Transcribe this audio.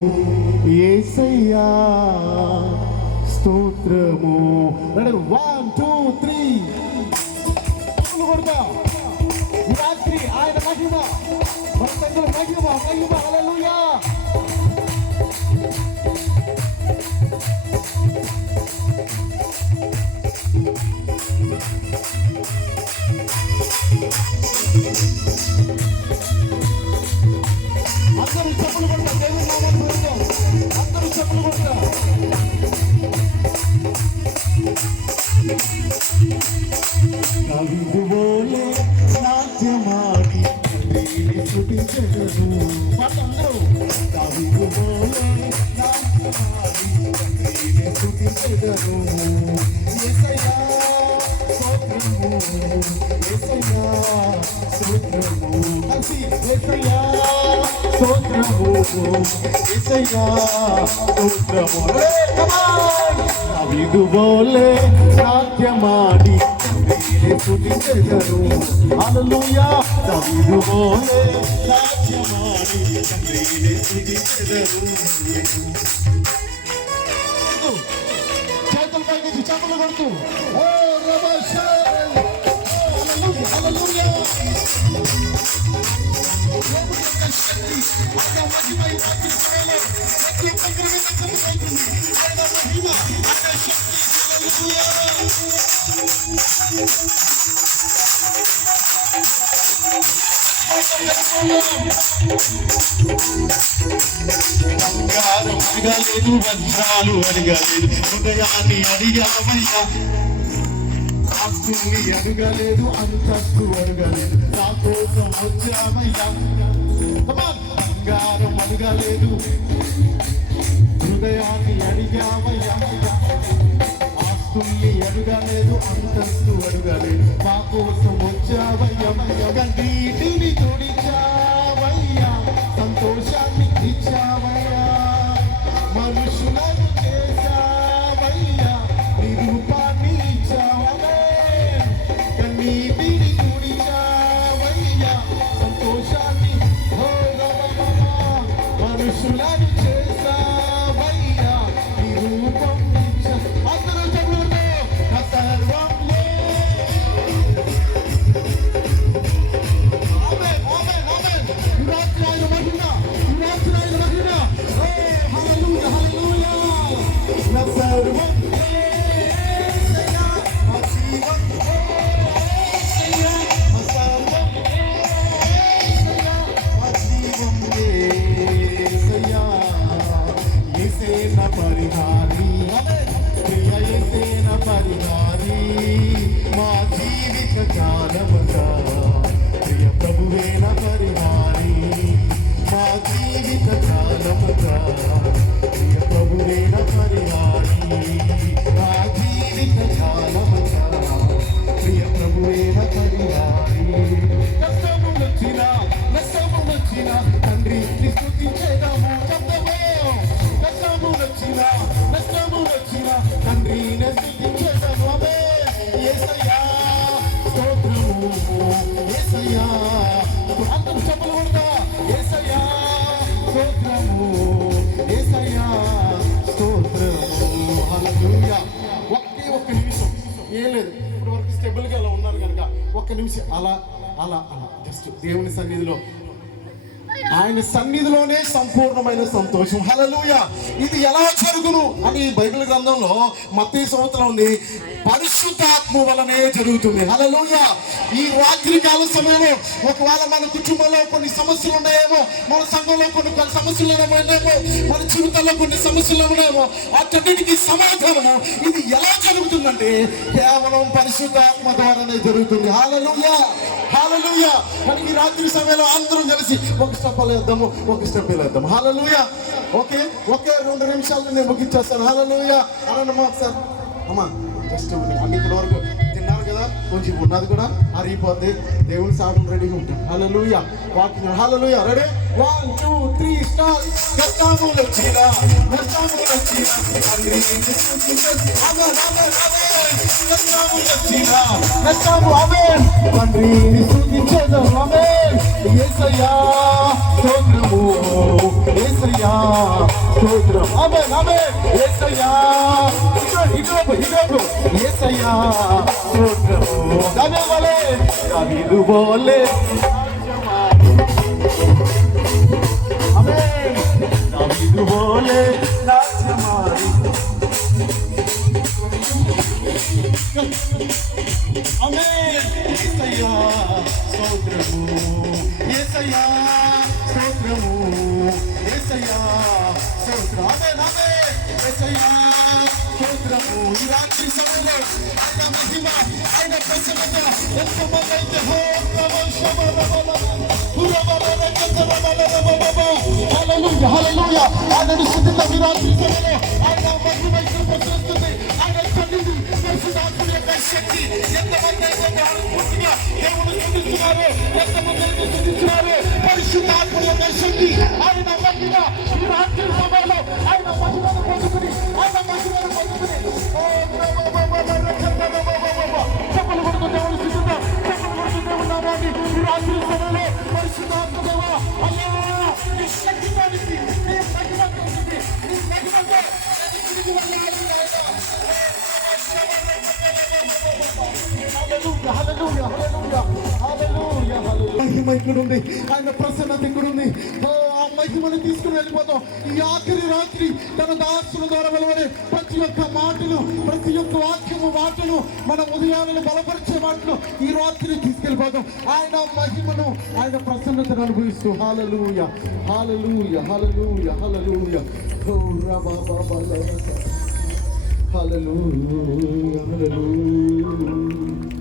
యేసయ్యా స్తోత్రము. 1 2 3 కొడతాం. ఈ రాత్రి ఆయన మహిమ, మన సంఘం మహిమ మహిమ. హల్లెలూయా. అందరూ చెప్పులు కొడతాం. దేవుని నామాన్ని పెడతాం. అందరూ చెప్పులు కొడతాం. కవిదువోలే నాట్యమాడి తండ్రిని స్తుతించెదను. అందరూ కవిదువోలే నాట్యమాడి తండ్రిని స్తుతించెదను. యేసయ్యా స్తోత్రము, యేసయ్యా స్తోత్రము. కలిసి యేసయ్యా స్తోత్రము, యేసయ్యా స్తోత్రము. కవిదువోలే నాట్యమాడి తండ్రిని స్తుతించెదను. హల్లెలూయా. కవిదువోలే నాట్యమాడి తండ్రిని స్తుతించెదను. చేతుల పైకి చేతులు కొడుతూ ఓ రబషల్. హల్లెలూయా హల్లెలూయా. దేవుని యొక్క శక్తి, ఆయన మహిమ ఈ రాత్రి సమయంలో ప్రతి ఒక్కరి మీద కనబడుతుంది. ఆయన మహిమ, ఆయన శక్తి. హల్లెలూయా. బంగారం అడగలేదు, వజ్రాలు అడగలేదు, హృదయాన్ని అడిగావయ్యా. ఆస్తుని అడగలేదు, అంతస్తు అడగలేదు, నా కోసం వచ్చావయ్యా. బంగారం అడగలేదు, హృదయాన్ని అడిగావయ్యా. ఆస్తుల్ని అడగలేదు, అంతస్తు అడగలేదు, మా కోసం వచ్చావయ్యా. కన్నీటిని తుడిచావయ్యా, సంతోషాన్ని ఇచ్చావయ్యా. మనుషులను చేశావయ్యా, నిరూపాన్ని ఇచ్చావయ్యా. కన్నీటిని తుడిచావయ్యా, సంతోషాన్ని మనుషులను చేశావయ్యా, నిరూపం ఇచ్చా. అందరూ చెబుతూ నా సర్వం పరిహారి, ప్రియ యేసేన పరిహారి, మా జీవిత కాలముగా ప్రియ ప్రభువేన పరిహారి, మా జీవిత కాలముగా ప్రియ ప్రభువేన పరిహారి, మా జీవిత కాలముగా ప్రియ ప్రభువేన పరిహారి. కష్టములొచ్చినా నష్టములొచ్చినా తండ్రి స్తుతించెదము. నష్టములొచ్చినా తండ్రిని స్తుతించెదము. యేసయ్యా స్తోత్రము, యేసయ్యా. అందరూ చెప్పులు కొడతా. యేసయ్యా స్తోత్రము, యేసయ్యా స్తోత్రము. హల్లెలూయా. ఒక్క నిమిషం, ఏం లేదు, ఇప్పుడు వరకు స్టెబుల్గా అలా ఉన్నారు కనుక ఒక్క నిమిషం అలా అలా అలా జస్ట్ దేవుని సన్నిధిలో, ఆయన సన్నిధిలోనే సంపూర్ణమైన సంతోషం. హల్లెలూయా. ఇది ఎలా జరుగును అని బైబిల్ గ్రంథంలో మత్తయి సువార్తలో ఉంది. పరిశుద్ధాత్మ వలనే జరుగుతుంది. హల్లెలూయా. ఈ రాత్రి కాల సమయంలో ఒకవేళ మన కుటుంబంలో కొన్ని సమస్యలు ఉన్నాయేమో, మన సంఘంలో కొన్ని సమస్యలు ఉన్నాయేమో, మన జీవితంలో కొన్ని సమస్యలు ఉన్నాయేమో, వాటన్నిటికీ సమాధానము ఇది ఎలా జరుగుతుందంటే కేవలం పరిశుద్ధాత్మ ద్వారానే జరుగుతుంది. హల్లెలూయా హల్లెలూయా. మరి ఈ రాత్రి సమయంలో అందరం కలిసి ఒక స్టెప్ వేద్దాము, ఒక స్టెప్ వేద్దాము. హల్లెలూయా. ఓకే 2 నిమిషాలు నేను ముగించేస్తాను. హల్లెలూయా అన్నమ్మా సార్. అమ్మా జస్ట్ అన్ని ఇప్పటి వరకు తిన్నారు కదా, కొంచెం ఉన్నది కూడా అరిగిపోద్ది. దేవుని సాగం రెడీగా ఉంటాం. హల్లెలూయా. వాకింగ్. హల్లెలూయా. Ready 1 2 3 start. కష్టములొచ్చినా నష్టములొచ్చినా తండ్రిని స్తుతించెదము. ఆమేన్ ఆమేన్ ఆమేన్. కష్టములొచ్చినా నష్టము ఆమేన్ తండ్రిని స్తుతించెదము. ఆమేన్. యేసయ్యా స్తోత్రము, యేసయ్యా స్తోత్రం. ఆమేన్ ఆమేన్. యేసయ్యా ఇటువైపు యేసయ్యా స్తోత్రము. దావీదు వలె ఆమేన్. దావీదు వలె రాజమారి ఆమేన్. యేసయ్యా స్తోత్రము. యేసయ్యా స్తోత్రము. యేసయ్యా స్తోత్రం. ఆమేన్ ఆమేన్. యేసయ్యా స్తోత్రము. ఈ రాత్రి సమయంలో ఆయన మహిమ, ఆయన ప్రసన్నత ఎంతమంది అయితే హల్లెలూయా హల్లెలూయా ఆయనను స్తుతిద్దాం. ఈ రాత్రి సమయంలో ఆయన మహిమ ఇక్కడ ప్రసరిస్తుంది. ఆయన సన్నిధి, పరిశుద్ధాత్మ యొక్క శక్తి ఎంతమంది అయితే పూర్తిగా దేవుని స్తుతిస్తున్నారు, ఎంతమంది అయితే స్తుతిస్తున్నారు. పరిశుద్ధాత్మ యొక్క శక్తి ఆయన మహిమ ఈ రాత్రి సమయంలో ఆయన మహిమను పొందుకుని చెప్పలు కొడుతూ దేవుని స్తుతిద్దాం. చెప్పలు కొడుతూ దేవుని నామాన్ని ఈ రాత్రి సమయంలో పరిశుద్ధాత్మ దేవా హల్లెలూయా నీ శక్తితో నింపి, నీ మహిమతో నింపి, నీ మహిమతో తిరిగి వెళ్ళాలి నాయనా. హల్లెలూయా హల్లెలూయా హల్లెలూయా హల్లెలూయా హల్లెలూయా. మహిమ ఇక్కడుంది, ఆయన ప్రసన్నత ఇక్కడుంది. ఆ మహిమను తీసుకుని వెళ్ళిపోతాం. ఈ ఆఖరి రాత్రి తన దాసుల ద్వారా వెలువడే ప్రతి ఒక్క మాటలు, ప్రతి ఒక్క వాక్యము మాటలు, మన ఉదయాలను బలపరిచే మాటలు ఈ రాత్రి తీసుకెళ్ళిపోతాం. ఆయన మహిమను, ఆయన ప్రసన్నతను అనుభవిస్తూ హల్లెలూయా హల్లెలూయా హల్లెలూయా హల్లెలూయా. హల్లెలూయా హల్లెలూయా.